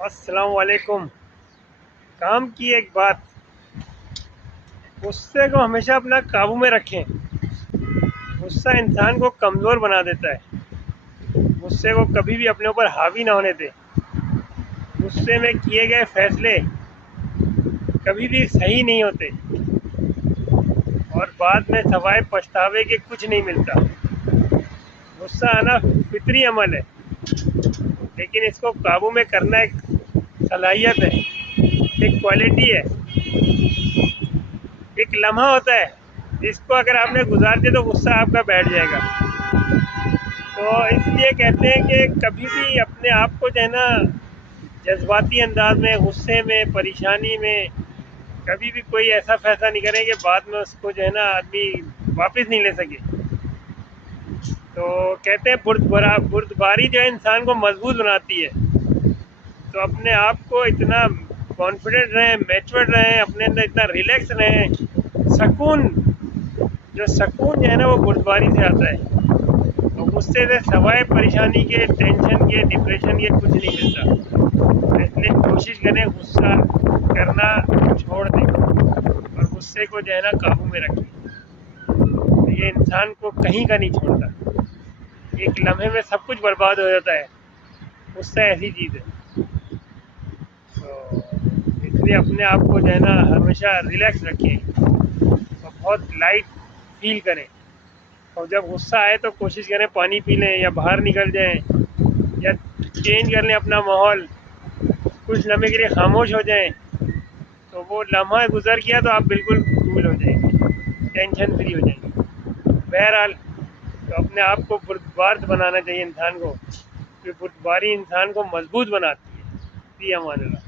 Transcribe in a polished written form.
السلام علیکم۔ کام کی ایک بات، غصے کو ہمیشہ اپنا قابو میں رکھیں۔ غصہ انسان کو کمزور بنا دیتا ہے۔ غصے کو کبھی بھی اپنے اوپر حاوی نہ ہونے دیں۔ غصے میں کیے گئے فیصلے کبھی بھی صحیح نہیں ہوتے اور بعد میں سوائے پچھتاوے کے کچھ نہیں ملتا۔ غصہ آنا فطری عمل ہے، لیکن اس کو قابو میں کرنا ایک صلاحیت ہے، ایک کوالٹی ہے، ایک لمحہ ہوتا ہے جس کو اگر آپ نے گزار دیا تو غصہ آپ کا بیٹھ جائے گا۔ تو اس لیے کہتے ہیں کہ کبھی بھی اپنے آپ کو جو ہے نا جذباتی انداز میں، غصے میں، پریشانی میں کبھی بھی کوئی ایسا فیصلہ نہیں کریں کہ بعد میں اس کو جو ہے نا آدمی واپس نہیں لے سکے۔ تو کہتے ہیں بردباری جو ہے انسان کو مضبوط بناتی ہے۔ تو اپنے آپ کو اتنا کانفیڈنٹ رہیں، میچورڈ رہیں، اپنے اندر اتنا ریلیکس رہیں۔ سکون جو ہے نا وہ بردباری سے آتا ہے، اور غصے سے سوائے پریشانی کے، ٹینشن کے، ڈپریشن کے کچھ نہیں ملتا۔ اس لیے کوشش کریں غصہ کرنا چھوڑ دیں اور غصے کو جو ہے نا قابو میں رکھیں۔ یہ انسان کو کہیں کا نہیں چھوڑتا، ایک لمحے میں سب کچھ برباد ہو جاتا ہے۔ غصہ ایسی چیز ہے، تو اس لیے اپنے آپ کو جو ہے نا ہمیشہ ریلیکس رکھیں اور بہت لائٹ فیل کریں۔ اور جب غصہ آئے تو کوشش کریں پانی پی لیں یا باہر نکل جائیں یا چینج کر لیں اپنا ماحول، کچھ لمحے کے لیے خاموش ہو جائیں۔ تو وہ لمحہ گزر گیا تو آپ بالکل کول ہو جائیں گے، ٹینشن فری ہو جائیں گے۔ بہرحال تو اپنے آپ کو بردبار بنانا چاہیے انسان کو، کہ بردباری انسان کو مضبوط بناتی ہے۔ فی امان اللہ۔